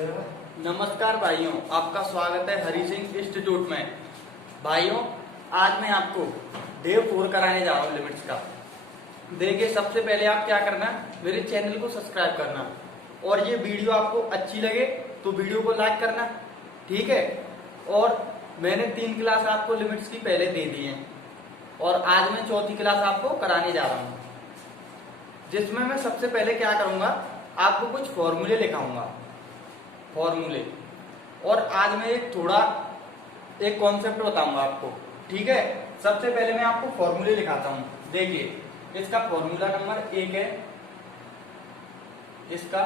नमस्कार भाइयों, आपका स्वागत है हरि सिंह इंस्टीट्यूट में। भाइयों, आज मैं आपको डे 4 कराने जा रहा हूँ लिमिट्स का। देखिए, सबसे पहले आप क्या करना, मेरे चैनल को सब्सक्राइब करना और ये वीडियो आपको अच्छी लगे तो वीडियो को लाइक करना, ठीक है। और मैंने 3 क्लास आपको लिमिट्स की पहले दे दी है और आज मैं चौथी क्लास आपको कराने जा रहा हूँ, जिसमें मैं सबसे पहले क्या करूंगा, आपको कुछ फॉर्मूले लिखाऊंगा, फॉर्मूले। और आज मैं एक कॉन्सेप्ट बताऊंगा आपको, ठीक है। सबसे पहले मैं आपको फॉर्मूले लिखाता हूं। देखिए, इसका फॉर्मूला नंबर 1 है, इसका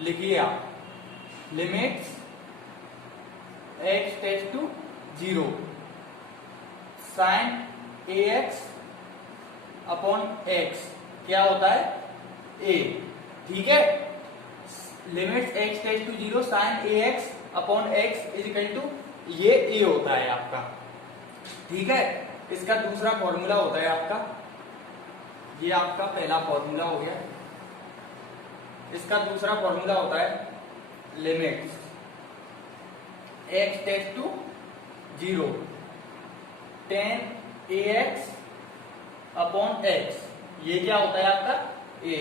लिखिए आप, limits x tends to 0 sine ax upon x क्या होता है, a, ठीक है। Limits x tends to 0 sine ax upon x is equal to ये a होता है आपका, ठीक है। इसका दूसरा फॉर्मूला होता है आपका, ये आपका पहला फॉर्मूला हो गया। इसका दूसरा फॉर्मूला होता है limits x tends to 0 tan ax upon x, ये क्या होता है आपका a।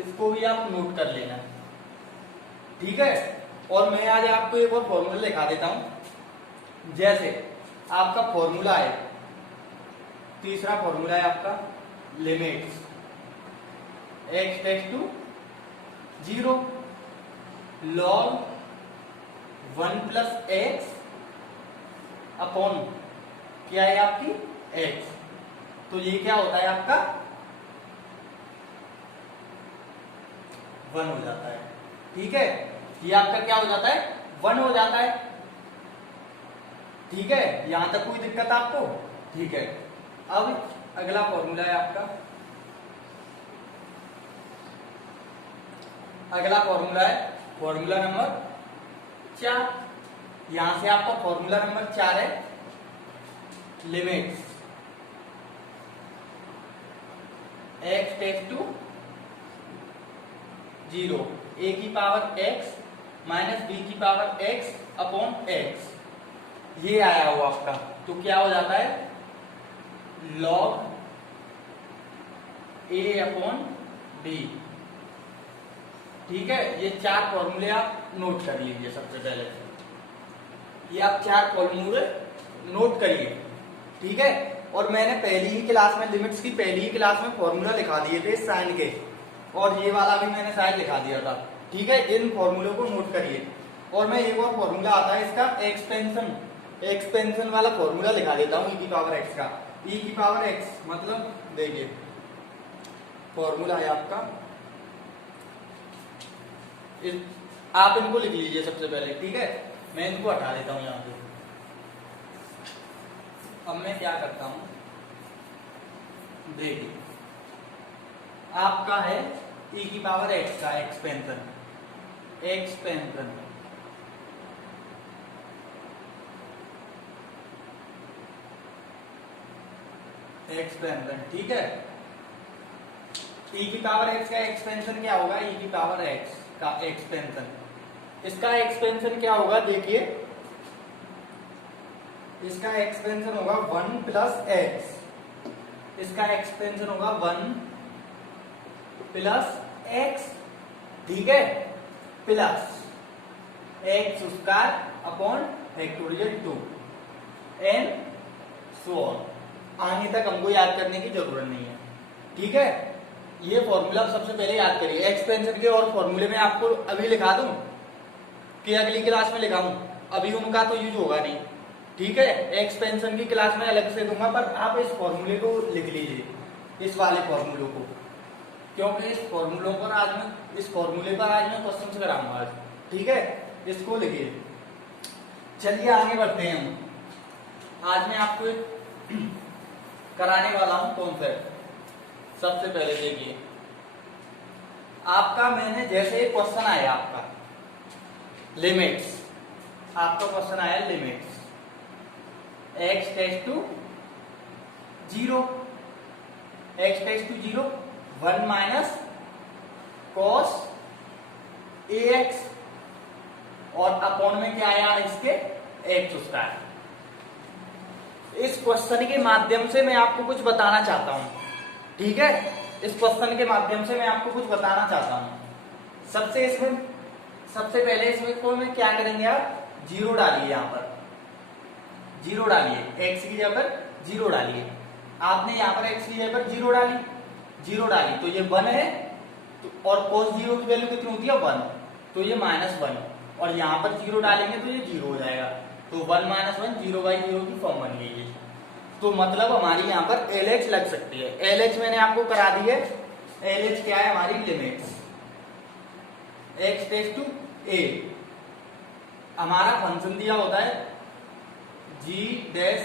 इसको भी आप नोट कर लेना, ठीक है। और मैं आज आपको एक और फॉर्मूला लिखा देता हूं। जैसे आपका फॉर्मूला है, तीसरा फॉर्मूला है आपका limits x tends to 0 log 1 plus x upon क्या है आपकी x, तो ये क्या होता है आपका 1 हो जाता है, ठीक है। ये आपका क्या हो जाता है, 1 हो जाता है, ठीक है। यहां तक कोई दिक्कत आपको, ठीक है। अब अगला फॉर्मूला है आपका, अगला फॉर्मूला है फॉर्मूला नंबर 4। यहां से आपका फॉर्मूला नंबर 4 है limits x tends to 0 a की पावर x माइनस b की पावर x अपॉन x, ये आया हो आपका, तो क्या हो जाता है log a अपॉन b, ठीक है। ये 4 फॉर्मूले आप नोट कर लीजिए। सबसे पहले ये आप 4 फॉर्मूले नोट करिए, ठीक है। और मैंने पहली ही क्लास में, लिमिट्स की पहली ही क्लास में फॉर्मूला लिखा दिए थे साइन के, और ये वाला भी मैंने शायद लिखा दिया था, ठीक है। इन फॉर्मूलों को नोट करिए। और मैं एक और फॉर्मूला आता है इसका एक्सपेंशन वाला फॉर्मूला लिखा देता हूँ, e की पावर x का। e की पावर x मतलब देखिए फॉर्मूला है आपका, आप इनको लिख लीजिए सबसे पहले, ठीक है। मैं इनको हटा देता हूं यहां पे। अब मैं क्या करता हूं, देखिए आपका है e की पावर x का एक्सपेंशन, ठीक है। e की पावर x का एक्सपेंशन क्या होगा, e की पावर x का एक्सपेंशन, इसका एक्सपेंशन क्या होगा, देखिए इसका एक्सपेंशन होगा 1 प्लस x, इसका एक्सपेंशन होगा 1 प्लस x, ठीक है, plus x square upon factorial 2 and so on. आगे तक हमको याद करने की जरूरत नहीं है, ठीक है। ये फॉर्मूला सबसे पहले याद करिए। एक्सपेंशन के और फॉर्मूले में आपको अभी लिखा दूं कि अगली क्लास में लिखाऊं, अभी उनका तो यूज होगा नहीं, ठीक है। एक्सपेंशन की क्लास में अलग से दूंगा, पर आप इस फॉर्मूले को लिख लीजिए, इस वाले फॉर्मूलों को, क्योंकि इस फॉर्मूले पर आज मैं क्वेश्चन कराऊंगा आज, ठीक है। इसको लिखिए। चलिए आगे बढ़ते हैं हम। आज मैं आपको कराने वाला हूं कॉन्सेप्ट। सबसे पहले देखिए, आपका मैंने जैसे ही क्वेश्चन आया आपका लिमिट्स, आपका क्वेश्चन आया limits x tends to 0, x tends to 0 1 minus cos ax और अपॉन में क्या आया इसके x स्क्वायर। इस क्वेश्चन के माध्यम से मैं आपको कुछ बताना चाहता हूं, ठीक है। इस क्वेश्चन के माध्यम से मैं आपको कुछ बताना चाहता हूं। सबसे पहले इसमें को में क्या करेंगे, आप जीरो डालिए, यहाँ पर जीरो डालिए, x की जगह पर जीरो डालिए। आपने यहाँ पर x की जगह पर जीरो डाली तो ये 1 है, तो और cos जीरो की वैल्यू कितनी होती है 1, तो ये -1, और यहाँ पर जीरो डालेंगे तो ये 0 हो जाएगा, तो 1 - 1 0/0 की फॉर्म बन गई है। तो मतलब हमारी यहाँ पर LH लग सकती है। LH मैंने आपको करा दी है। LH क्या है, हमारी limits x tends to a, हमारा फंक्शन दिया होता है g dash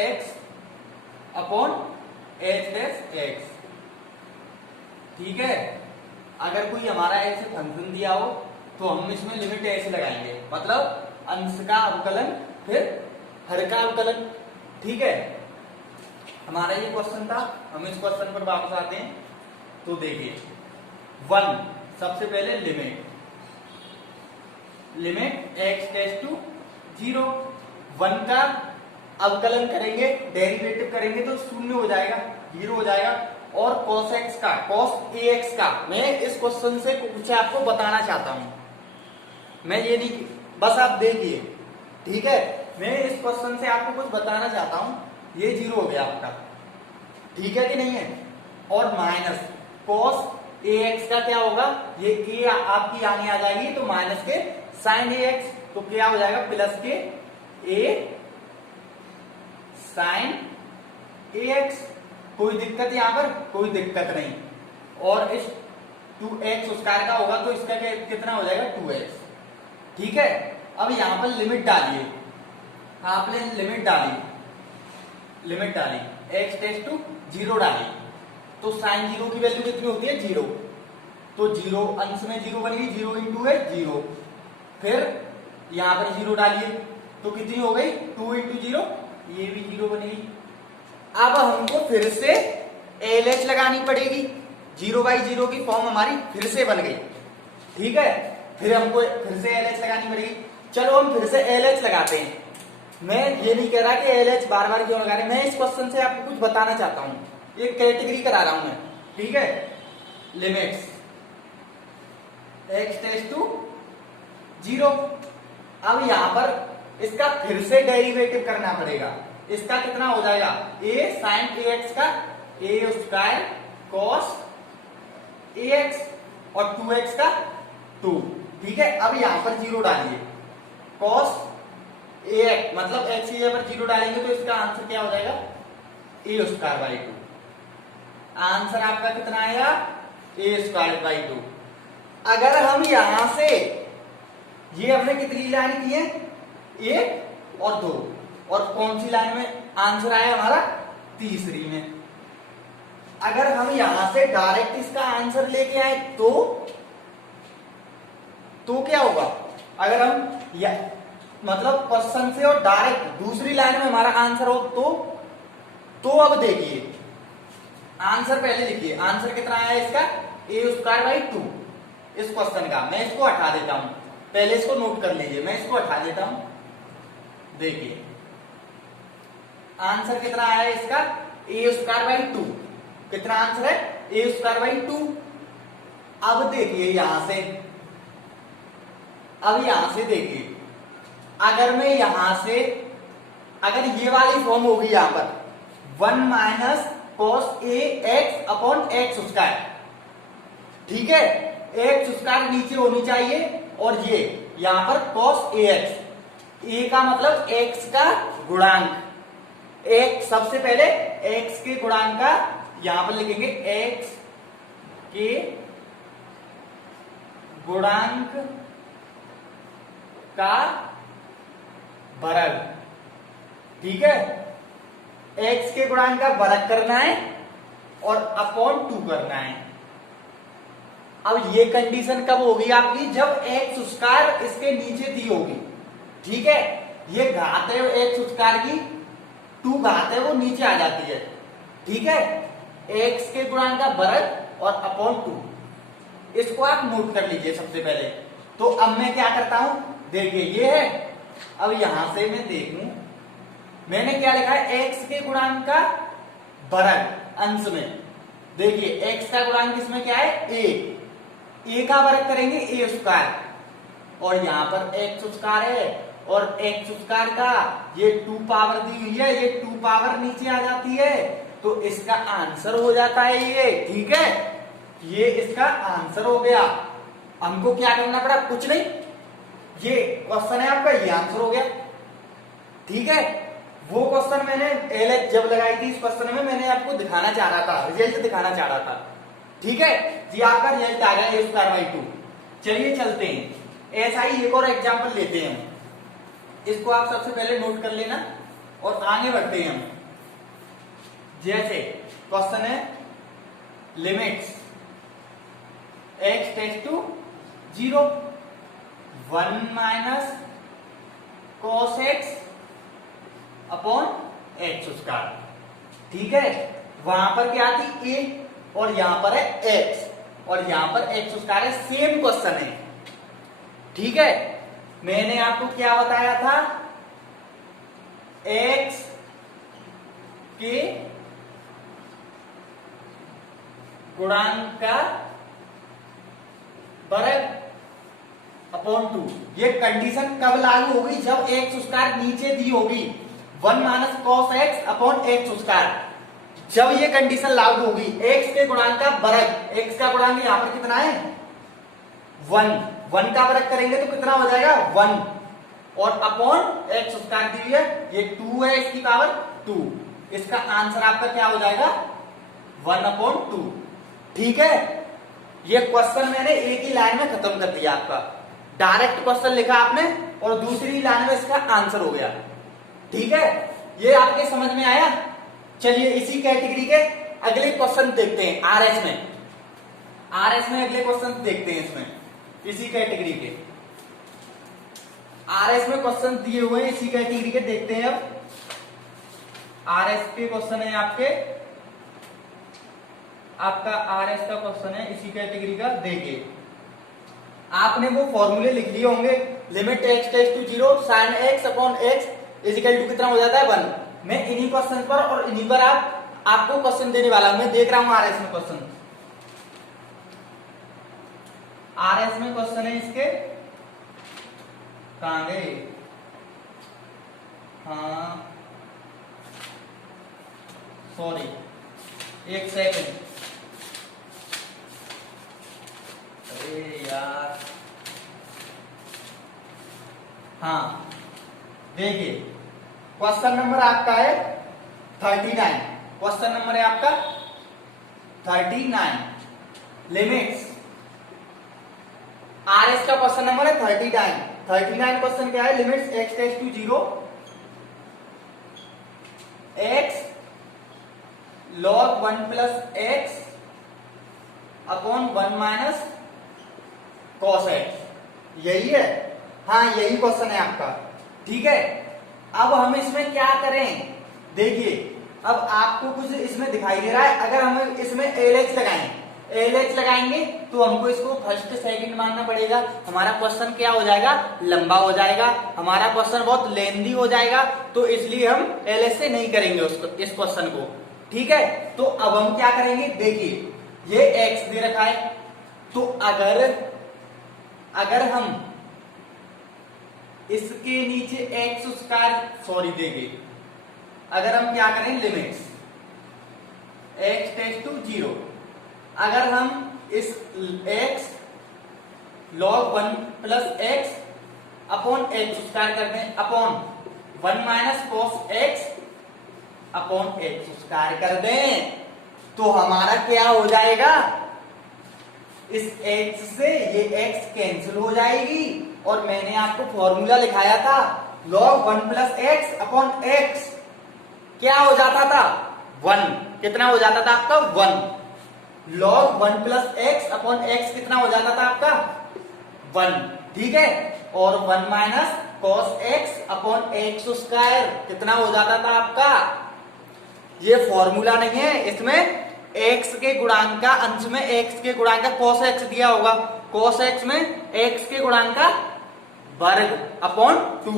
x upon h dash x, ठीक है। अगर कोई हमारा ऐसे फंक्शन दिया हो तो हम इसमें लिमिट ऐसे लगाएंगे, मतलब अंश का अवकलन फिर हर का अवकलन, ठीक है। हमारा ये क्वेश्चन था, हम इस क्वेश्चन पर वापस आते हैं। तो देखिए 1, सबसे पहले लिमिट x टेंड्स टू 0, 1 का अवकलन करेंगे, डेरिवेटिव करेंगे तो 0 हो जाएगा, 0 हो जाएगा। और cos ax का मैं इस क्वेश्चन से कुछ आपको बताना चाहता हूं, मैं ये नहीं, बस आप देखिए, ठीक है। मैं इस क्वेश्चन से आपको कुछ बताना चाहता हूं। ये 0 हो गया आपका, ठीक है कि नहीं है, और माइनस cos ax का क्या होगा, ये a आपकी आगे आ जाएगी तो माइनस के sin ax, तो क्या हो जाएगा प्लस के a sin ax। कोई दिक्कत यहाँ पर, कोई दिक्कत नहीं। और इस 2x स्क्वायर का होगा तो इसका कितना हो जाएगा 2x, ठीक है। अब यहाँ पर लिमिट डालिए, आपने लिमिट डाली x टेंड्स टू 0 डाली, तो साइन 0 की वैल्यू कितनी होती है 0, तो 0 अंश में 0 बनेगी, 0 × है 0, फिर यहाँ पर 0 डालिए तो कितनी हो गई 2 × 0, ये भी 0 बनेगी। अब हमको फिर से LH लगानी पड़ेगी, 0/0 की फॉर्म हमारी फिर से बन गई, ठीक है। फिर हमको फिर से LH लगानी पड़ेगी। चलो हम फिर से LH लगाते हैं। मैं ये नहीं कह रहा कि LH बार बार क्यों लगा रहे, मैं इस क्वेश्चन से आपको कुछ बताना चाहता हूं, एक कैटेगरी करा रहा हूं मैं, ठीक है। लिमिट्स x टेंड्स टू 0, अब यहां पर इसका फिर से डेरिवेटिव करना पड़ेगा। इसका कितना हो जाएगा a sin ax का a स्क्वायर cos ax और 2x का 2, ठीक है। अब यहां पर 0 डालिए, cos ax मतलब x की जगह पर 0 डालेंगे तो इसका आंसर क्या हो जाएगा a स्क्वायर 2। आंसर आपका कितना आया a स्क्वायर 2। अगर हम यहां से ये हमने कितनी लाइन की है 1 और 2, और कौन सी लाइन में आंसर आया हमारा तीसरी में। अगर हम यहां से डायरेक्ट इसका आंसर लेके आए तो क्या होगा, अगर हम मतलब क्वेश्चन से और डायरेक्ट दूसरी लाइन में हमारा आंसर हो तो अब देखिए आंसर पहले लिखिए, आंसर कितना आया इसका a स्क्वायर 2 इस क्वेश्चन का। मैं इसको हटा देता हूं, पहले इसको नोट कर लीजिए, मैं इसको हटा देता हूं। देखिए आंसर कितना आया इसका a स्क्वायर 2, कितना आंसर है a स्क्वायर 2। अब देखिए यहां से, अब यहां से देखिए, अगर मैं यहां से अगर ये वाली फॉर्म होगी यहां पर 1 - cos ax upon x square, ठीक है। x स्क्वायर नीचे होनी चाहिए और ये यहां पर cos ax, a का मतलब x का गुणांक, एक सबसे पहले x के गुणांक का यहां पर लिखेंगे x के गुणांक का वर्ग, ठीक है। x के गुणांक का वर्ग करना है और अपॉन 2 करना है। अब ये कंडीशन कब होगी आपकी, जब x स्क्वायर इसके नीचे दी होगी, ठीक है। ये घात है x स्क्वायर की, 2 घात है वो नीचे आ जाती है, ठीक है। x के गुणांक का वर्ग और अपॉन 2, इसको आप नोट कर लीजिए सबसे पहले। तो अब मैं क्या करता हूं, देखिए ये है, अब यहां से मैं देखूं, मैंने क्या लिखा है, x के गुणांक का वर्ग अंश में। देखिए x का गुणांक इसमें क्या है, a का वर्ग करेंगे a स्क्वायर, और यहां पर x स्क्वायर है, और x स्क्वायर का ये 2 पावर दी हुई है, ये 2 पावर नीचे आ जाती है, तो इसका आंसर हो जाता है ये। ठीक है, ये इसका आंसर हो गया। हमको क्या करना पड़ा, कुछ नहीं, ये क्वेश्चन है आपका, ये आंसर हो गया। ठीक है, वो क्वेश्चन मैंने LH जब लगाई थी, इस क्वेश्चन में मैंने आपको दिखाना चाह रहा था, रिजल्ट दिखाना चाह रहा था। ठीक है जी, आपका रिजल्ट आ गया a स्क्वायर बाई 2। चलिए चलते हैं, ऐसा ही एक और एग्जाम्पल लेते हैं हम। इसको आप सबसे पहले नोट कर लेना और आगे बढ़ते हैं हम। जैसे क्वेश्चन है limits x tends to 0, 1 minus cos x upon x square. ठीक है, वहां पर क्या थी a, और यहां पर है x, और यहां पर x स्क्वायर है, सेम क्वेश्चन है। ठीक है, मैंने आपको क्या बताया था, x के गुणांक का वर्ग अपॉन 2। ये कंडीशन कब लागू होगी, जब x स्क्वायर नीचे दी होगी, 1 minus cos x upon x square. जब ये कंडीशन लागू होगी, x के गुणांक का वर्ग, x का गुणांक यहां पर कितना है 1 का वर्ग करेंगे तो कितना हो जाएगा 1, और अपॉन एक्स स्क्वायर दी हुई है, ये 2 है, इसकी पावर 2। इसका आंसर आपका क्या हो जाएगा 1/2। ठीक है, ये क्वेश्चन मैंने एक ही लाइन में खत्म कर दिया आपका, डायरेक्ट क्वेश्चन लिखा आपने और दूसरी लाइन में इसका आंसर हो गया। ठीक है, ये आपके समझ में आया। चलिए इसी कैटेगरी के अगले क्वेश्चन देखते हैं, आरएस में अगले क्वेश्चन देखते हैं। इसमें इसी कैटेगरी के आरएस में क्वेश्चन दिए हुए हैं, इसी कैटेगरी के देखते हैं। अब आरएस के क्वेश्चन है आपका आरएस का क्वेश्चन है इसी कैटेगरी का। देखिए आपने वो फॉर्मूले लिख लिए होंगे, limit x tends to 0 sin x upon x equal to कितना हो जाता है 1। मैं इन्हीं क्वेश्चन पर और इन्हीं पर आपको क्वेश्चन देने वाला हूं। मैं देख रहा हूं आरएस में क्वेश्चन, आरएस में क्वेश्चन है इसके, कहां गए, हाँ सॉरी एक सेकंड, अरे यार, हाँ देखिए क्वेश्चन नंबर आपका है 39। क्वेश्चन नंबर है आपका 39, लिमिट्स। आरएस का क्वेश्चन नंबर है 39 क्वेश्चन क्या है, limits x tends to 0 x log 1 plus x upon 1 minus cos x। यही है, हाँ यही क्वेश्चन है आपका। ठीक है, अब हम इसमें क्या करें, देखिए अब आपको कुछ इसमें दिखाई दे रहा है, अगर हम इसमें LH लगाएंगे तो हमको इसको फर्स्ट सेकंड मानना पड़ेगा, हमारा क्वेश्चन क्या हो जाएगा, लंबा हो जाएगा, हमारा क्वेश्चन बहुत लेंदी हो जाएगा, तो इसलिए हम LH से नहीं करेंगे उसको, इस क्वेश्चन को। ठीक है, तो अब हम क्या करेंगे, देखिए ये x दे रखा है, तो अगर हम इसके नीचे एक्स स्क्वायर, सॉरी देखिए अगर हम क्या करें, लिमिट्स x टेंड्स टू 0, अगर हम इस x log 1 plus x upon x square कर दें, upon 1 minus cos x upon x square कर दें, तो हमारा क्या हो जाएगा, इस x से ये x कैंसिल हो जाएगी, और मैंने आपको फॉर्मूला लिखाया था log 1 plus x upon x, क्या हो जाता था 1, कितना हो जाता था आपका 1, log 1 plus x upon x कितना हो जाता था आपका 1। ठीक है, और 1 minus cos x upon x square कितना हो जाता था आपका, ये फॉर्मूला नहीं है, इसमें x के गुणांक का अंश में x के गुणांक का cos x दिया होगा, cos x में x के गुणांक का वर्ग अपॉन 2,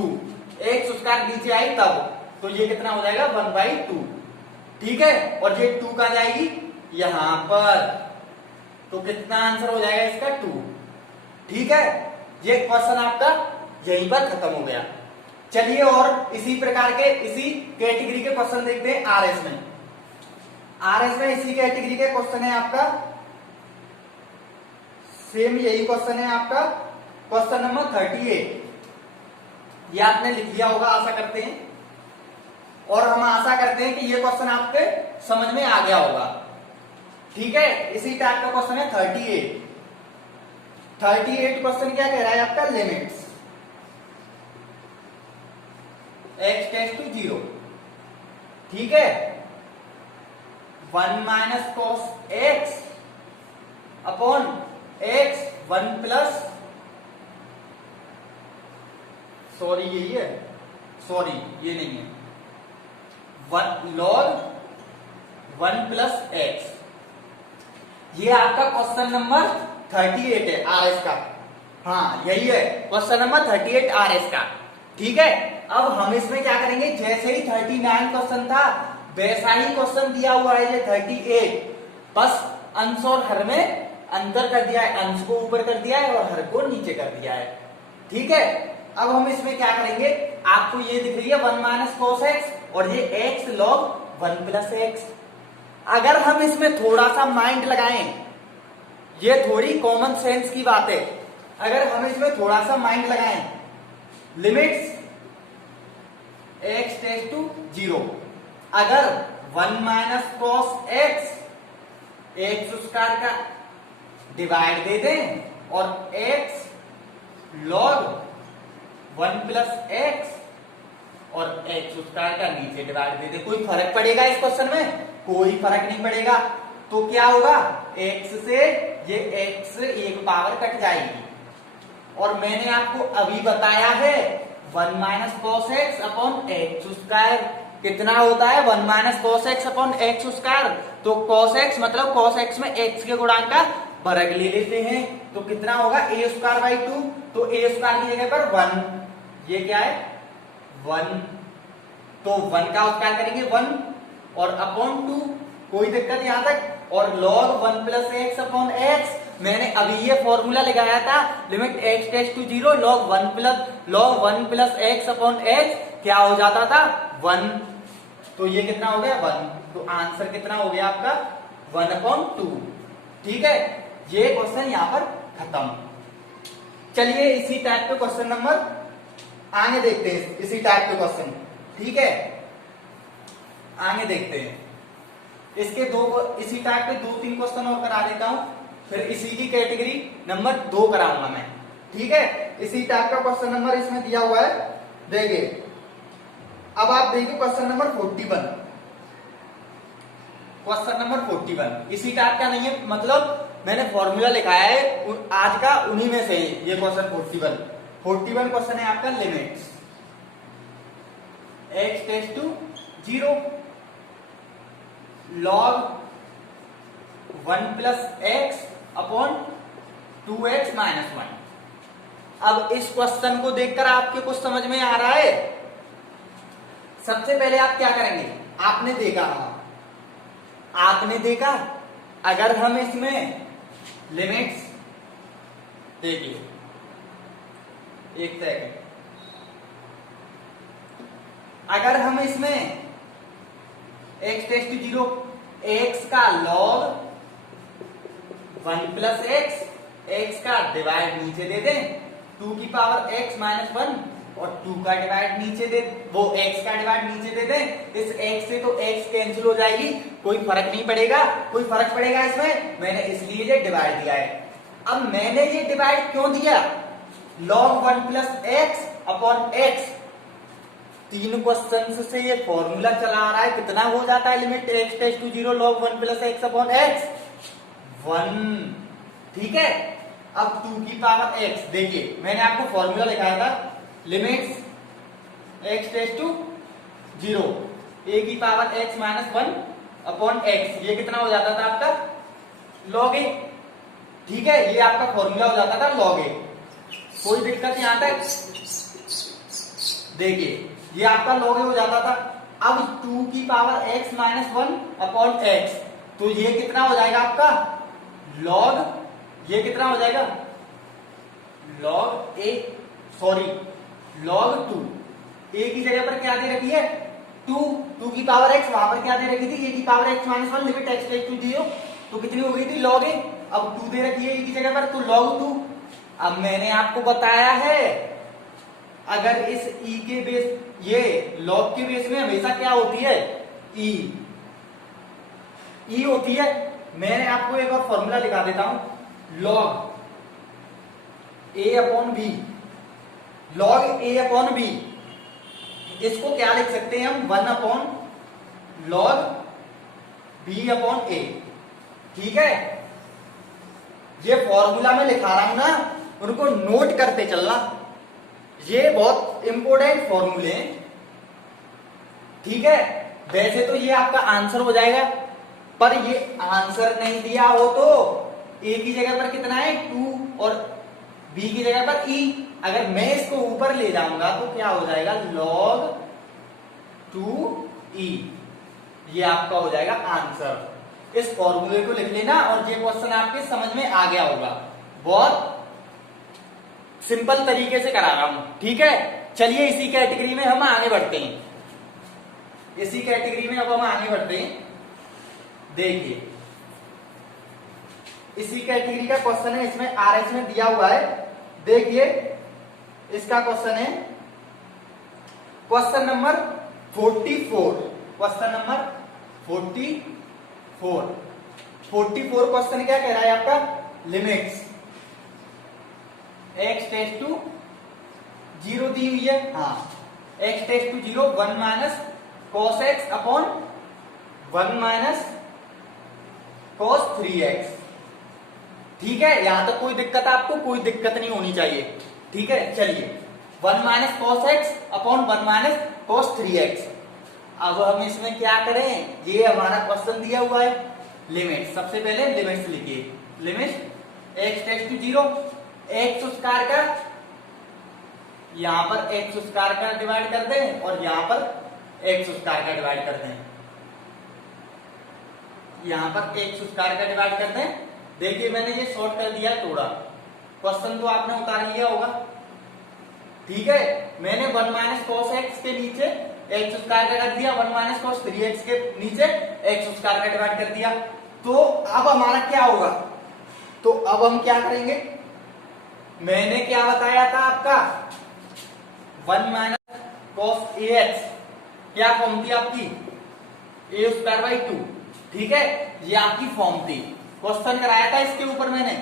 x उसका नीचे आई तब, तो ये कितना हो जाएगा 1/2, ठीक है। और ये 2 का जाएगी यहां पर, तो कितना आंसर हो जाएगा इसका 2, ठीक है। ये क्वेश्चन आपका यहीं पर खत्म हो गया। चलिए और इसी प्रकार के इसी कैटेगरी के क्वेश्चन देखते हैं आरएस में। आरएस में इसी कैटेगरी के क्वेश्चन है आपका, सेम यही क्वेश्चन है आपका, क्वेश्चन नंबर 38। ये आपने लिख लिया होगा आशा करते हैं, और हम आशा करते हैं कि ये क्वेश्चन आपके समझ में आ गया होगा, ठीक है। इसी टाइप का क्वेश्चन है 38। 38 क्वेश्चन क्या कह रहा है आपका, लिमिट्स x टेंड्स टू 0, ठीक है। 1 minus cos x upon x 1 plus, sorry यही है, सॉरी ये नहीं है, 1 log 1 प्लस x, ये आपका क्वेश्चन नंबर 38 है आरएस का। हाँ यही है क्वेश्चन नंबर 38 आरएस का, ठीक है। अब हम इसमें क्या करेंगे, जैसे ही 39 क्वेश्चन था वैसा ही क्वेश्चन दिया हुआ है ये 38, बस अंश और हर में अंतर कर दिया है, अंश को ऊपर कर दिया है और हर को नीचे कर दिया है, ठीक है। अब हम इसमें क्या करेंगे, आपको ये दिख रही है 1 माइनस cos x और ये x log 1 प्लस x। अगर हम इसमें थोड़ा सा माइंड लगाएं, ये थोड़ी कॉमन सेंस की बात है, अगर हम इसमें थोड़ा सा माइंड लगाएं, लिमिट्स x टेंड्स टू 0, अगर 1 minus cos x x square का डिवाइड दे दें और x log 1 प्लस x और x स्क्वायर का नीचे डिवाइड दे दें, कोई फर्क पड़ेगा इस क्वेश्चन में? कोई फर्क नहीं पड़ेगा। तो क्या होगा, x से ये x एक पावर कट जाएगी, और मैंने आपको अभी बताया है 1 minus cos x upon x square कितना होता है, 1 minus cos x upon x square. तो cos x मतलब cos x में x के गुणांक का वर्ग ले लेते हैं, तो कितना होगा a स्क्वायर बाई 2, तो a स्क्वायर की जगह पर 1, ये क्या है 1, तो 1 का स्क्वायर करेंगे 1 और अपॉन 2, कोई दिक्कत यहां तक। और log 1 plus x upon x, मैंने अभी ये फॉर्मूला लगाया था, limit x tends to 0 log 1 plus x upon x क्या हो जाता था 1, तो ये कितना हो गया 1, तो आंसर कितना हो गया आपका 1/2, ठीक है। ये क्वेश्चन यहां पर खत्म। चलिए इसी टाइप के क्वेश्चन नंबर आगे देखते हैं, इसी टाइप के क्वेश्चन, ठीक है, आगे देखते हैं। इसके इसी टाइप के 2-3 क्वेश्चन और करा देता हूं, फिर इसी की कैटेगरी नंबर 2 कराऊंगा मैं, ठीक है। इसी टाइप का क्वेश्चन नंबर इसमें दिया हुआ है, देखिए। अब आप देखिए क्वेश्चन नंबर 41, क्वेश्चन नंबर 41 इसी टाइप का नहीं है, मतलब मैंने फॉर्मूला लिखाया है आज का, उन्हीं में से ये क्वेश्चन 41 क्वेश्चन है आपका, limits x tends to 0 log 1 plus x upon 2x minus 1। अब इस क्वेश्चन को देखकर आपके कुछ समझ में आ रहा है? सबसे पहले आप क्या करेंगे, आपने देखा अगर हम इसमें लिमिट्स, देखिए एक सेकंड, अगर हम इसमें x टेंड्स टू 0 x का log 1 प्लस x का डिवाइड नीचे दे दें, 2 की पावर x माइनस 1 और 2 का डिवाइड नीचे दे, वो x का डिवाइड नीचे दे दें, इस x से तो x कैंसिल हो जाएगी, कोई फर्क नहीं पड़ेगा, कोई फर्क पड़ेगा इसमें, मैंने इसलिए ये डिवाइड दिया है। अब मैंने ये डिवाइड क्यों दिया, log 1 plus x upon x, 3 question से ये फॉर्मूला चला आ रहा है, कितना हो जाता है limit x tends to 0 log 1 plus x upon x 1, ठीक है। अब 2 की पावर x, देखिए मैंने आपको फॉर्मूला लिखाया था, limits x tends to 0 a की power x minus 1 upon x, ये कितना हो जाता था आपका लॉग ए। ठीक है, ये आपका फॉर्मूला हो जाता था लॉग ए। कोई दिक्कत यहां तक? देखिए ये आपका लॉग ए हो जाता था। अब 2 की power x minus 1 upon x, तो ये कितना हो जाएगा आपका लॉग, ये कितना हो जाएगा लॉग ए, सॉरी लॉग 2। ए की जगह पर क्या दे रखी है 2 की पावर x, वहां पर क्या दे रखी थी ए की power x minus 1 limit x tends to 0, तो कितनी हो गई थी लॉग ए। अब 2 दे रखी है ए की जगह पर, तो लॉग 2। अब मैंने आपको बताया है अगर इस e के बेस, ये लॉग के बेस में हमेशा क्या होती है e होती है। मैंने आपको एक और फॉर्मूला दिखा देता हूं, log a upon b, log a upon b, इसको क्या लिख सकते हैं हम 1 upon log b upon a। ठीक है, ये फॉर्मूला में लिखा रहा हूं ना, उनको नोट करते चलना, ये बहुत इंपॉर्टेंट फॉर्मूले हैं। ठीक है, वैसे तो ये आपका आंसर हो जाएगा, पर ये आंसर नहीं दिया हो तो a की जगह पर कितना है 2 और b की जगह पर e, अगर मैं इसको ऊपर ले जाऊंगा तो क्या हो जाएगा log 2e, ये आपका हो जाएगा आंसर। इस फॉर्मूले को लिख लेना और ये क्वेश्चन आपके समझ में आ गया होगा। बहुत सिंपल तरीके से करा रहा हूं। ठीक है, चलिए इसी कैटेगरी में हम आगे बढ़ते हैं, इसी कैटेगरी में अब हम आगे बढ़ते हैं। देखिए इसी कैटेगरी का क्वेश्चन है, इसमें आरएस में दिया हुआ है। देखिए इसका क्वेश्चन है question number 44, question number 44 question क्या कह रहा है आपका, लिमिट्स x टेंड्स टू 0 दी हुई है। हाँ, x tends to 0 1 minus cos x upon 1 minus cos 3x। ठीक है, यहां तक कोई दिक्कत, आपको कोई दिक्कत नहीं होनी चाहिए। ठीक है, चलिए 1 minus cos x upon 1 minus cos 3x। अब हम इसमें क्या करें, ये हमारा क्वेश्चन दिया हुआ है, लिमिट, सबसे पहले लिमिट्स लिखिए, limit x tends to 0, x square का यहां पर x स्क्वायर का डिवाइड कर दें और यहां पर x स्क्वायर का डिवाइड कर दें, यहां पर x स्क्वायर का डिवाइड कर दें। देखिए मैंने ये शॉर्ट कर दिया है थोड़ा, क्वेश्चन तो आपने उतार लिया होगा। ठीक है, मैंने 1 माइनस cos x के नीचे x स्क्वायर का कर दिया, 1 माइनस cos 3x के नीचे x स्क्वायर का डिवाइड कर दिया। तो अब हमारा क्या होगा, तो अब हम क्या करेंगे, मैंने क्या बताया था आपका 1 माइनस cos ax, क्या फॉर्म थी आपकी a स्क्वायर बाई 2। ठीक है, ये आपकी फॉर्म थी, क्वेश्चन कराया था इसके ऊपर मैंने,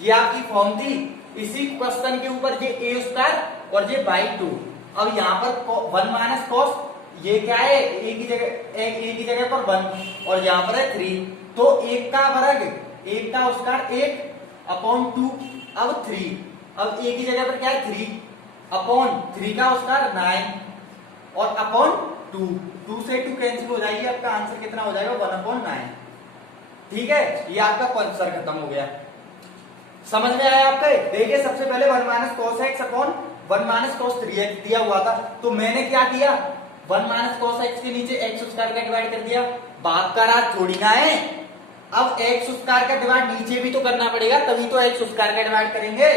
ये आपकी फॉर्म थी। इसी क्वेश्चन के ऊपर ये a स्क्वायर और ये बाई 2। अब यहाँ पर 1 माइनस cos, ये क्या है a की जगह पर 1 और यहाँ पर है 3, तो एक का वर्ग, एक का स्क्वायर 1 अपॉन 2, अब 3, अब a की जगह पर क्या है 3 अपॉन 3 का स्क्वायर 9 और अपॉन 2 से 2 कैंसिल हो जाएगी, आपका आंसर कितना हो जाएगा 1 अपॉन 9। ठीक है, ये आपका क्वेश्चन खत्म हो गया, समझ में आया आपका। देखिए सबसे पहले 1 minus cos x upon 1 minus cos 3x दिया हुआ था, तो मैंने क्या किया 1 माइनस cos x के नीचे x स्क्वायर का डिवाइड कर दिया। बात का राज थोड़ी ना है, अब x स्क्वायर का डिवाइड नीचे भी तो करना पड़ेगा, तभी तो x स्क्वायर का डिवाइड करेंगे।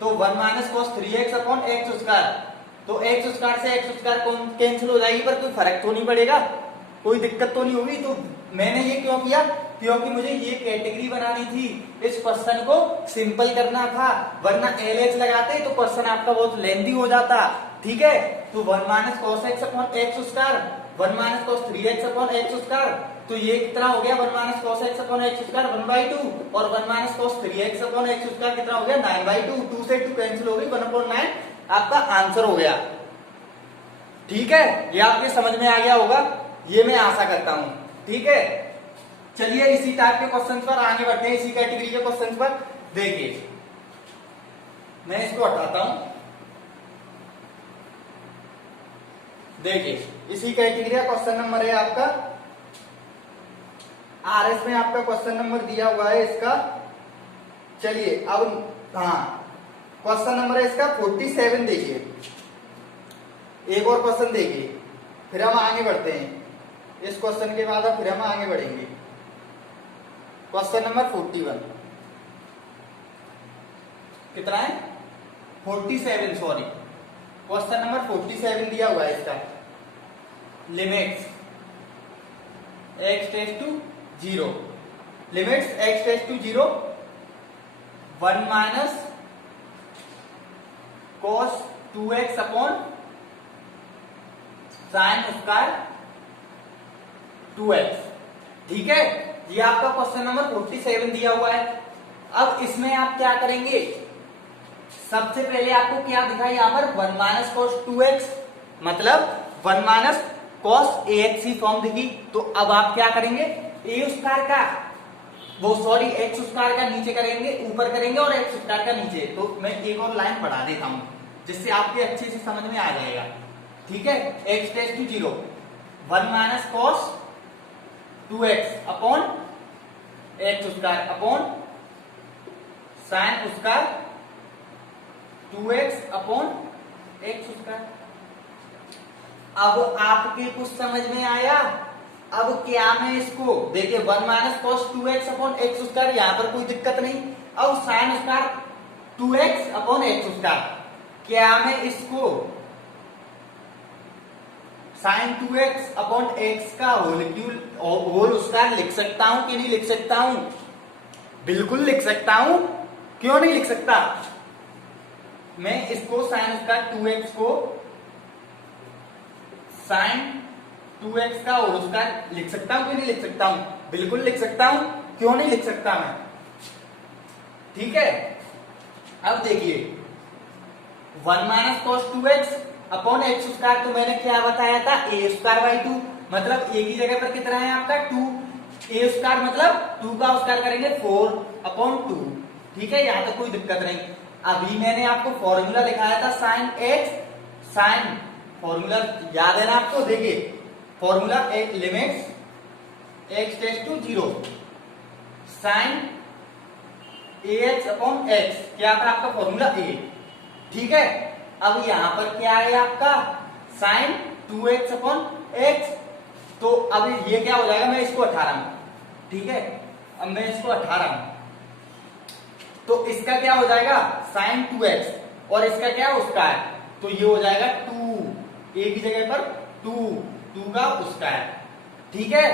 तो 1 minus cos 3x upon x square, तो x स्क्वायर से x स्क्वायर कैंसिल हो जाएगी, पर कोई फर्क तो नहीं पड़ेगा, कोई दिक्कत तो नहीं होगी। तो मैंने ये क्यों किया, क्योंकि मुझे ये कैटेगरी बनानी थी, इस क्वेश्चन को सिंपल करना था, वरना LH लगाते तो क्वेश्चन आपका बहुत लेंथी हो जाता। ठीक है, तो 1 minus cos x upon x square, 1 minus cos 3x upon x square, तो ये कितना हो गया 1 minus cos x upon x square 1/2 और 1 minus cos 3x upon x square कितना हो गया 9/2, 2 से 2 कैंसिल हो गई, 1/9 आपका आंसर हो गया। ठीक है, ये आपके समझ में आ गया होगा, ये मैं आशा करता हूं। ठीक है, चलिए इसी टाइप के क्वेश्चंस पर आगे बढ़ते हैं, इसी कैटेगरी के क्वेश्चंस पर। देखिए मैं इसको हटाता हूं, देखिए इसी कैटेगरी का क्वेश्चन नंबर है आपका RS में आपका क्वेश्चन नंबर दिया हुआ है इसका। चलिए अब हाँ, क्वेश्चन नंबर है इसका 47। देखिए एक और क्वेश्चन देखिए, फिर हम आगे बढ़ते हैं। इस क्वेश्चन के बाद अब फिर हम आगे बढ़ेंगे। क्वेश्चन नंबर 41 कितना है? 47, सॉरी, क्वेश्चन नंबर 47 दिया हुआ है इसका। Limits x tends to 0, limits x tends to 0 1 minus cos 2x upon sine square 2x। ठीक है, ये आपका क्वेश्चन नंबर 47 दिया हुआ है। अब इसमें आप क्या करेंगे, सबसे पहले आपको क्या दिखा है यहाँ पर 1 माइनस कॉस 2x, मतलब 1 माइनस कॉस ax ही फॉर्म दिखी। तो अब आप क्या करेंगे, a स्क्वायर का वो सॉरी x स्क्वायर का नीचे करेंगे, ऊपर करेंगे और x स्क्वायर का नीचे। तो मैं एक और लाइन बढ़ा देता हूं जिससे आपके अच्छे से समझ में आ जाएगा। ठीक है, x tends to 0 1 minus cos 2x upon x square upon sine square 2x upon x square. अब आपके कुछ समझ में आया? अब क्या मैं इसको देखिए 1 minus cos 2x upon x square, यहां पर कोई दिक्कत नहीं। अब sign square 2x upon x square, क्या मैं इसको साइन 2x अपॉन x का होल स्क्वायर लिख सकता हूं कि नहीं लिख सकता हूं? बिल्कुल लिख सकता हूं, क्यों नहीं लिख सकता? मैं इसको साइन स्क्वायर 2x को साइन 2x का होल स्क्वायर लिख सकता हूं कि नहीं लिख सकता हूं? बिल्कुल लिख सकता हूं, क्यों नहीं लिख सकता मैं? ठीक है, अब देखिए 1 minus cos 2x upon x square, तो मैंने क्या बताया था, a स्क्वायर बाई 2, मतलब a की जगह पर कितना है आपका 2, a स्क्वायर मतलब 2 का स्क्वायर करेंगे 4 अपॉन 2। ठीक है, यहां तक कोई दिक्कत नहीं। अभी मैंने आपको फॉर्मूला दिखाया था साइन x, साइन फॉर्मूला याद है ना आपको? देखिए formula limits x tends to 0 sine ax upon x, क्या था आपका फॉर्मूला a। ठीक है, अब यहां पर क्या है आपका साइन 2x अपॉन x, तो अब ये क्या हो जाएगा, मैं इसको 18 हूं। ठीक है, अब मैं इसको 18 हूं, तो इसका क्या हो जाएगा साइन 2x और इसका क्या उसका है, तो ये हो जाएगा 2, a की जगह पर 2 का स्क्वायर। ठीक है,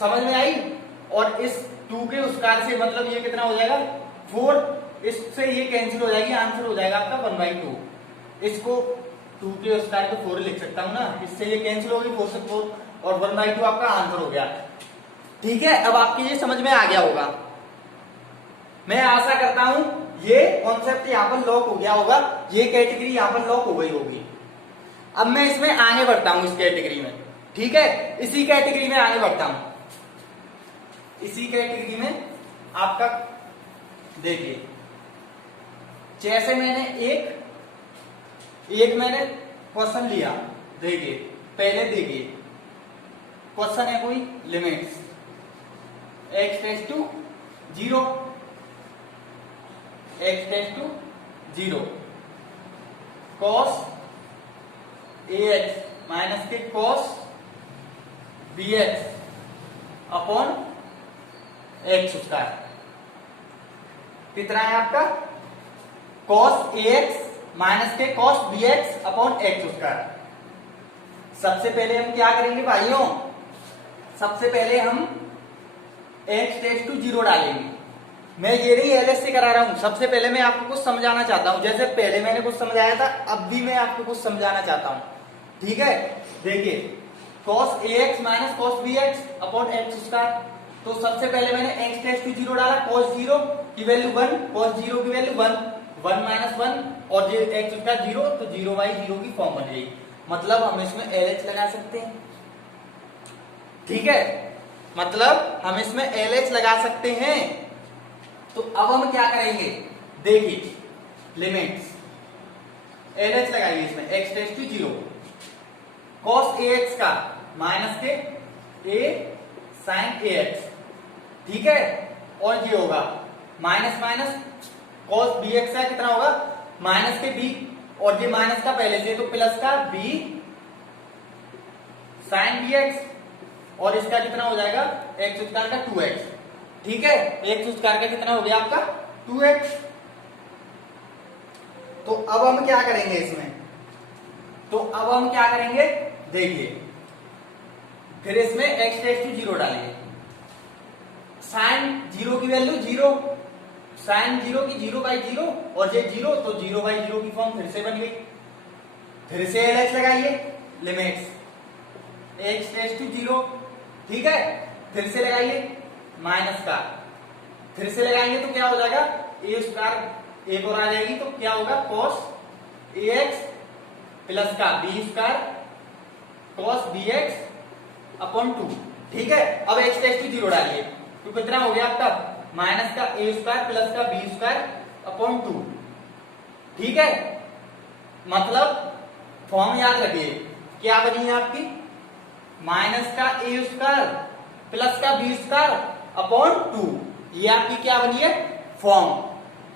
समझ में आई? और इस 2 के स्क्वायर से मतलब ये कितना हो जाएगा 4, इससे ये कैंसिल हो जाएगी, आंसर हो जाएगा आपका 1/2। इसको 2 के स्क्वायर को 4 लिख सकता हूं ना, इससे ये कैंसिल होगी 4 से 4 और 1/2 आपका आंसर हो गया। ठीक है, अब आपके ये समझ में आ गया होगा, मैं आशा करता हूं ये कॉन्सेप्ट यहां पर लॉक हो गया होगा, ये कैटेगरी यहां पर लॉक हो गई होगी। अब मैं इसमें आगे बढ़ता हूं इस कैटेगरी में। ठीक है, इसी कैटेगरी में आगे बढ़ता हूं। इसी कैटेगरी में आपका देखिए, जैसे मैंने एक मैंने क्वेश्चन लिया, देखिए पहले देखिए क्वेश्चन है कोई limits x tends to 0, x tends to 0 cos ax minus के cos bx upon x square, कितना है आपका cos ax माइनस के cos bx upon x square. सबसे पहले हम क्या करेंगे भाइयों, सबसे पहले हम x टेंड्स टू 0 डालेंगे। मैं ये नहीं एलएस से करा रहा हूं, सबसे पहले मैं आपको कुछ समझाना चाहता हूं, जैसे पहले मैंने कुछ समझाया था अब भी मैं आपको कुछ समझाना चाहता हूं। ठीक है, देखिए cos ax minus cos bx upon x square, तो सबसे पहले मैंने x टेंड्स टू 0 डाला, cos 0 की वैल्यू 1, cos 0 की वैल्यू 1, 1 माइनस 1 और ये x स्क्वायर 0, तो 0/0 की फॉर्म बन जाएगी, मतलब हम इसमें LH लगा सकते हैं। ठीक है, मतलब हम इसमें LH लगा सकते हैं। तो अब हम क्या करेंगे, देखिए लिमिट्स LH लगाइए इसमें, x tends to 0 cos ax का माइनस के a साइन ए एक्स, ठीक है। और ये होगा minus minus cos b x का कितना होगा माइनस के बी, और ये माइनस का पहले से तो प्लस का बी साइन बी एक्स, और इसका कितना हो जाएगा एक्स स्क्वायर का 2x, ठीक है। एक्स स्क्वायर का कितना हो गया आपका 2x। तो अब हम क्या करेंगे इसमें, तो अब हम क्या करेंगे देखिए, फिर इसमें x टेस्ट टू 0 डालिए, साइन 0 की वैल्यू 0, साइन 0 की 0/0 और ये 0 तो 0/0 की फॉर्म फिर से बन गई। फिर से LH लगाइए, लिमिट्स x टेस्ट टू 0, ठीक है। फिर से लगाइए माइनस का, फिर से लगाएंगे तो क्या हो जाएगा ए स्क्वायर एक और आ जाएगी, तो क्या होगा cos ax प्लस का b square cos bx upon 2, ठीक है। अब x टेस्ट टू 0 डालिए तो कितना हो गया आपका माइनस का ए स्क्वायर प्लस का बी स्क्वायर अपॉन 2, ठीक है। मतलब फॉर्म याद रखिए क्या बनी है आपकी, माइनस का ए स्क्वायर प्लस का बी स्क्वायर अपॉन 2, ये आपकी क्या बनी है फॉर्म,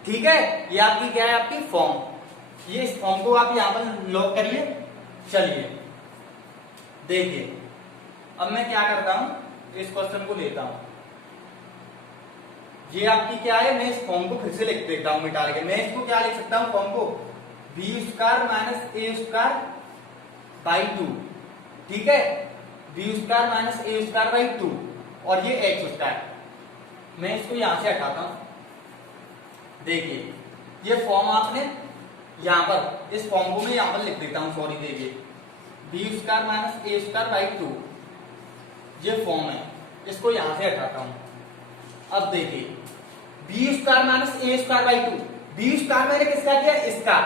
ठीक है। ये आपकी क्या है आपकी फॉर्म। ये इस फॉर्म को आप यहां पर लॉक करिए। चलिए देखिए अब मैं क्या करता हूं, इस क्वेश्चन को लेता हूं, ये आपकी क्या है, मैं इस फॉर्म को फिर से लिख देता हूं मिटा के। मैं इसको क्या लिख सकता हूं फॉर्म को, b square minus a square by 2, ठीक है। B square minus a square by 2 और ये एक्स स्क्वायर। मैं इसको यहां से हटाता हूं। देखिए ये फॉर्म आपने यहां पर, इस फॉर्म को मैं यहां पर लिख देता हूं, सॉरी देखिए, b square minus a square by 2 ये फॉर्म है, इसको यहां से हटाता हूं। अब देखिए b square minus a square by 2, b square मैंने किसका किया इसका,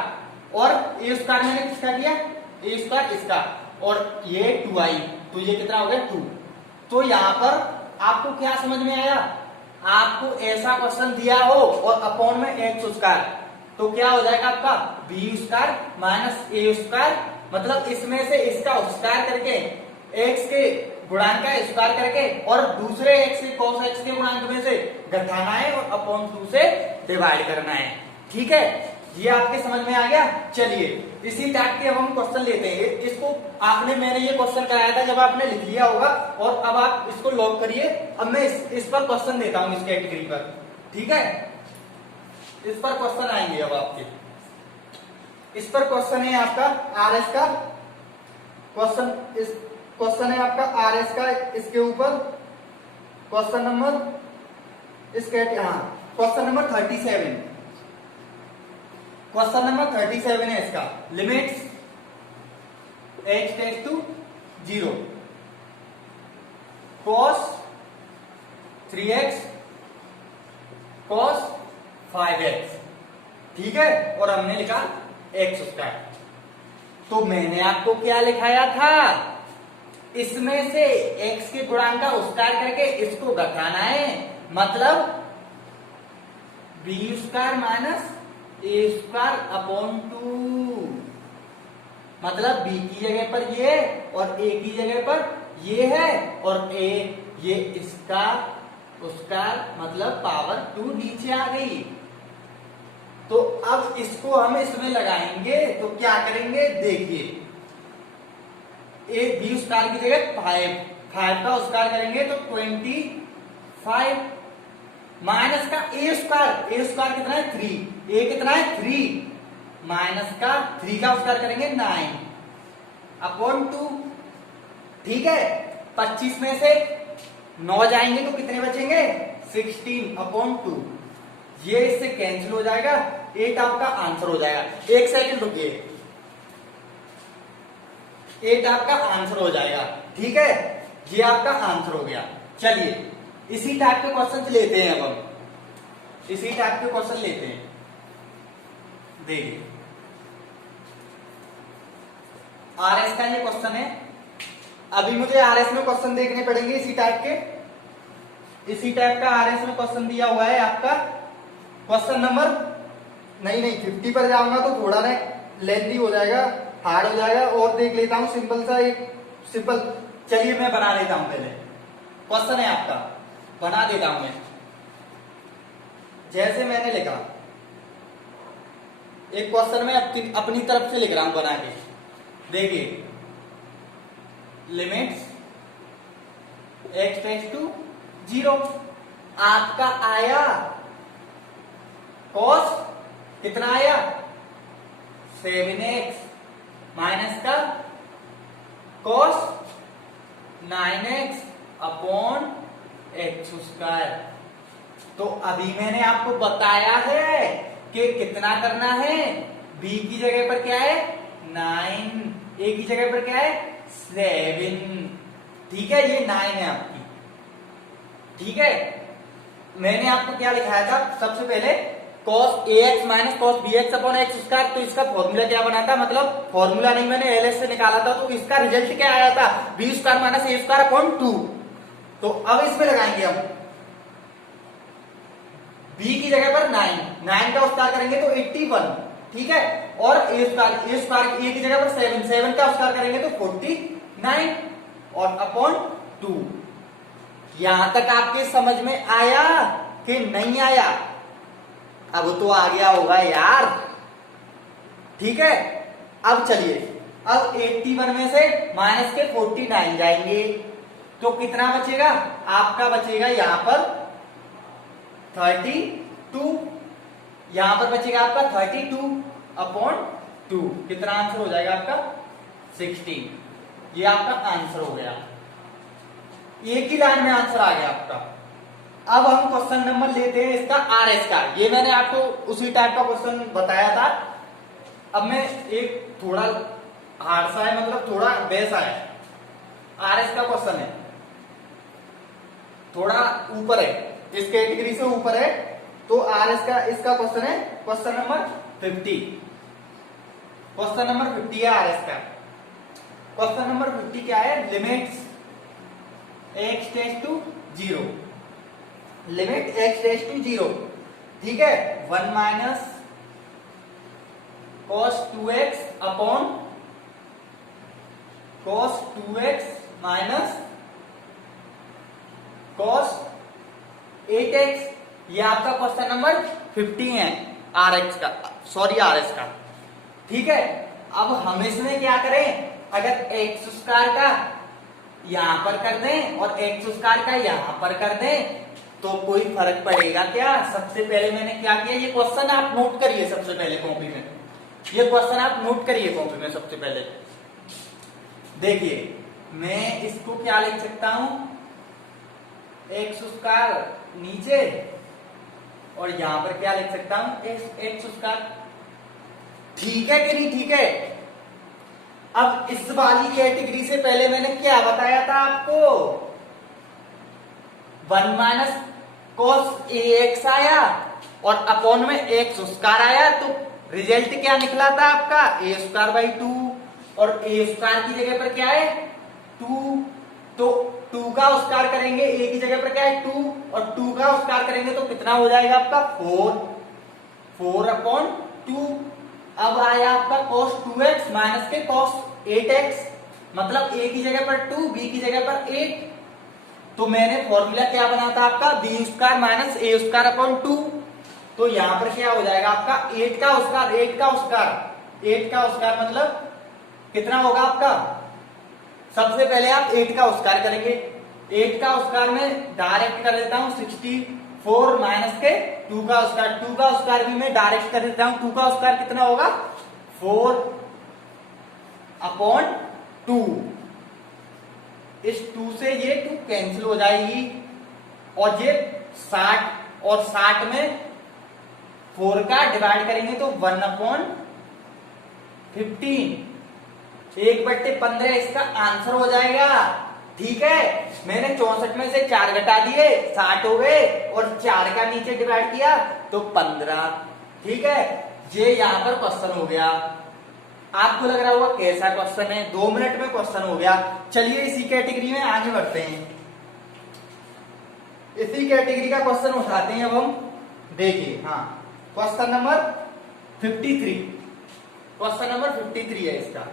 और ए स्क्वायर मैंने किसका किया ए स्क्वायर इसका, और ये 2i, तो ये कितना हो गया 2। तो यहां पर आपको क्या समझ में आया, आपको ऐसा क्वेश्चन दिया हो और अपॉन में एक्स स्क्वायर, तो क्या हो जाएगा आपका B square minus a square, मतलब इसमें से इसका स्क्वायर करके एक्स के गुणांक का स्क्वायर करके और दूसरे एक्स के cos x के गुणांक में से घटाना है और अपॉन 2 से डिवाइड करना है, ठीक है। ये आपके समझ में आ गया। चलिए इसी टाइप के अब हम क्वेश्चन लेते हैं। इसको आपने, मैंने ये क्वेश्चन कराया था जब आपने लिख लिया होगा, और अब आप इसको लॉक करिए। अब मैं इस पर क्वेश्चन देता हूं, इस कैटेगरी पर, ठीक है। इस पर क्वेश्चन आएंगे अब आपके, इस पर क्वेश्चन है आपका RS का क्वेश्चन, इस क्वेश्चन है आपका RS का, इसके ऊपर क्वेश्चन नंबर इसके क्वेश्चन नंबर 37, क्वेश्चन नंबर 37 है इसका। Limits x tends to 0 cos 3x cos 5x, ठीक है। और हमने लिखा x स्क्वायर। तो मैंने आपको क्या लिखाया था, इसमें से x के गुणांक का स्क्वायर करके इसको घटाना है, मतलब B square minus a square upon 2, मतलब b की जगह पर ये और a की जगह पर ये है, और a ये इसका स्क्वायर मतलब पावर 2 नीचे आ गई। तो अब इसको हम इसमें लगाएंगे तो क्या करेंगे, देखिए a b स्क्वायर की जगह 5 का स्क्वायर करेंगे तो 25 माइनस का ए स्क्वायर कितना है 3, ए कितना है 3, माइनस का 3 का स्क्वायर करेंगे 9 अपॉन 2, ठीक है। 25 में से 9 जाएंगे तो कितने बचेंगे 16 अपॉन 2, ये इससे कैंसिल हो जाएगा, 8 आपका आंसर हो जाएगा। एक सेकंड रुकिए, 8 आपका आंसर हो जाएगा, ठीक है। ये आपका आंसर हो गया। चलिए इसी टाइप के क्वेश्चन लेते हैं, अब हम इसी टाइप के क्वेश्चन लेते हैं। देखिए RS का ये क्वेश्चन है, अभी मुझे RS में क्वेश्चन देखने पड़ेंगे इसी टाइप के। इसी टाइप का RS में क्वेश्चन दिया हुआ है आपका, क्वेश्चन नंबर नहीं 50 पर जाऊंगा तो थोड़ा ना लेंथी हो जाएगा, हार्ड हो जाएगा, और देख लेता हूं सिंपल सा एक सिंपल। चलिए मैं बना लेता हूं पहले, क्वेश्चन है आपका, बना देता हूं मैं। जैसे मैंने लिखा, एक क्वेश्चन में अपनी तरफ से लिख रहा हूं बना के। देखिए, लिमिट्स x टेंड्स टू 0, आपका आया cos कितना आया 7x माइनस का cos 9x upon x square. तो अभी मैंने आपको बताया है कि कितना करना है, b की जगह पर क्या है 9, a की जगह पर क्या है 7, ठीक है, ये 9 है आपकी, ठीक है। मैंने आपको क्या लिखाया था सबसे पहले, cos ax minus cos bx upon x square. तो इसका फॉर्मूला क्या बना था, मतलब फॉर्मूला नहीं, मैंने एलएस से निकाला था, तो इसका रिजल्ट क्या आया था b square minus a square upon 2। तो अब इसमें लगाएंगे हम b की जगह पर 9 का स्क्वायर करेंगे तो 81, ठीक है, और a स्क्वायर a की जगह पर 7 का स्क्वायर करेंगे तो 49 और अपॉन 2। यहां तक आपके समझ में आया कि नहीं आया? अब तो आ गया होगा यार, ठीक है। अब चलिए, अब 81 में से माइनस के 49 जाएंगे तो कितना बचेगा आपका, बचेगा यहां पर 32, यहां पर बचेगा आपका 32 अपॉन 2। कितना आंसर हो जाएगा आपका 16। ये आपका आंसर हो गया, एक ही लाइन में आंसर आ गया आपका। अब हम क्वेश्चन नंबर लेते हैं इसका RS का। ये मैंने आपको उसी टाइप का क्वेश्चन बताया था। अब मैं एक थोड़ा हार्ड सा है, मतलब थोड़ा वैसा है, RS का क्वेश्चन है, थोड़ा ऊपर है, इस कैटेगरी से ऊपर है। तो RS का इसका क्वेश्चन है क्वेश्चन नंबर 50। क्वेश्चन नंबर 50 है RS का। क्वेश्चन नंबर 50 क्या है, limits x tends to 0, limit x tends to 0, ठीक है, 1 minus cos 2x upon cos 2x minus cos 8x। ये आपका क्वेश्चन नंबर 50 है RS का, ठीक है। अब हम इसमें क्या करें, अगर x स्क्वायर का यहां पर कर दें और x स्क्वायर का यहां पर कर दें तो कोई फर्क पड़ेगा क्या? सबसे पहले मैंने क्या किया, ये क्वेश्चन आप नोट करिए सबसे पहले कॉपी में, ये क्वेश्चन आप नोट करिए कॉपी में सबसे पहले। देखिए, मैं इसको क्या लिख सकता हूं, एक्स स्क्वायर नीचे और यहां पर क्या लिख सकता हूं एक्स स्क्वायर, ठीक है कि नहीं? ठीक है। अब इस वाली कैटेगरी से पहले मैंने क्या बताया था आपको, 1 माइनस cos ax आया और अपॉन में एक्स स्क्वायर आया, तो रिजल्ट क्या निकला था आपका a स्क्वायर बाई 2, और a स्क्वायर की जगह पर क्या है 2, तो 2 का स्क्वायर करेंगे, a की जगह पर क्या है 2 और 2 का स्क्वायर करेंगे तो कितना हो जाएगा आपका 4 अपॉन 2। अब आया आपका cos 2x माइनस के cos 8x, मतलब a की जगह पर 2, b की जगह पर 8। तो मैंने फॉर्मूला क्या बना था आपका, b square minus a square upon 2। तो यहां पर क्या हो जाएगा आपका 8 का स्क्वायर मतलब कितना होगा आपका, सबसे पहले आप 8 का स्क्वायर करेंगे, 8 का स्क्वायर में डायरेक्ट कर देता हूं 64 माइनस के 2 का स्क्वायर भी मैं डायरेक्ट कर देता हूं, 2 का स्क्वायर कितना होगा 4 अपॉन 2। इस 2 से ये 2 कैंसिल हो जाएगी और ये 60 और 60 में 4 का डिवाइड करेंगे तो 1 अपॉन 15, 1/15 इसका आंसर हो जाएगा, ठीक है। मैंने 64 में से 4 घटा दिए 60 हो गए और 4 का नीचे डिवाइड किया तो 15, ठीक है। ये यहां पर क्वेश्चन हो गया। आपको लग रहा होगा कैसा क्वेश्चन है, 2 मिनट में क्वेश्चन हो गया। चलिए इसी कैटेगरी में आगे बढ़ते हैं, इसी कैटेगरी का क्वेश्चन उठाते हैं अब हम। देखिए, हाँ, क्वेश्चन नंबर 53, क्वेश्चन नंबर 53 है इसका,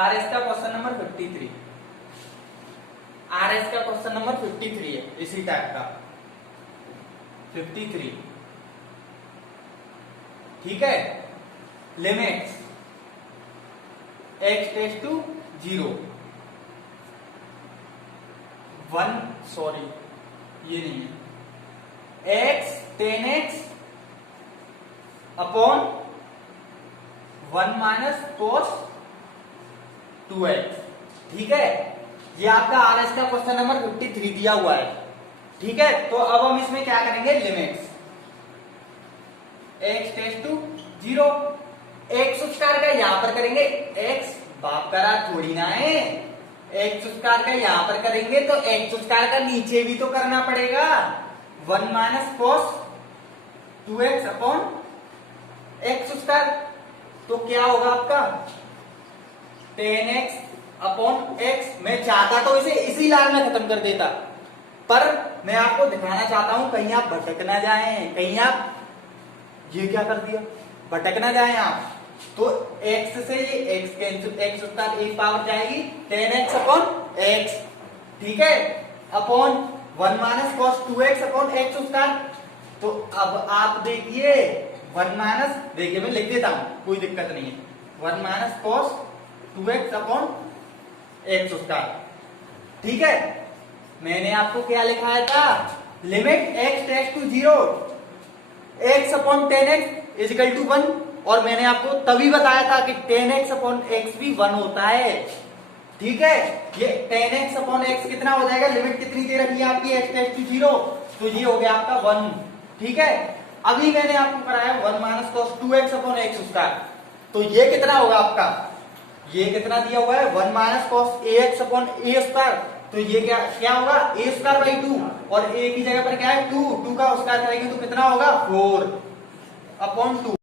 RS का क्वेश्चन नंबर 53। RS का क्वेश्चन नंबर 53 है इसी टाइप का 53। ठीक है, limits x tends to 0 1 sorry ये नहीं है x 10x upon 1 minus cos 2x। ठीक है, ये आपका RS का क्वेश्चन नंबर 53 दिया हुआ है। ठीक है, तो अब हम इसमें क्या करेंगे, limits x tends to 0 x square का यहां पर करेंगे, x बाप करा थोड़ी ना है, x स्क्वायर का यहां पर करेंगे तो x स्क्वायर का नीचे भी तो करना पड़ेगा, 1 minus cos 2x upon x square. तो क्या होगा आपका 10x अपॉन x। मैं चाहता तो इसे इसी लाइन में खत्म कर देता, पर मैं आपको दिखाना चाहता हूं कहीं आप भटक ना जाएं, कहीं आप ये क्या कर दिया भटक ना जाएं आप। तो x से ये x कैंसिल, x स्क्वायर एक पावर जाएगी 10x अपॉन x। ठीक है, upon 1 minus cos 2x upon x square. तो अब आप देखिए 1 माइनस, देखिए मैं लिख देता हूं कोई दिक्कत नहीं है, 1 minus cos 2x upon x square. ठीक है, मैंने आपको क्या लिखाया था, limit x tends to 0 x upon 10x equal to 1, और मैंने आपको तभी बताया था कि 10x अपॉन x भी 1 होता है। ठीक है, ये 10x अपॉन x कितना हो जाएगा, लिमिट कितनी दे रखी है आपकी x टेस्ट टू 0, तो ये हो गया आपका 1। ठीक है, अभी मैंने आपको कराया 1 minus cos 2x upon x square, तो ये कितना होगा आपका, ये कितना दिया हुआ है 1 minus cos ax upon a square. तो ये क्या होगा a स्क्वायर बाई 2, और a की जगह पर क्या है 2 का स्क्वायर करेंगे तो कितना होगा 4 अपॉन 2।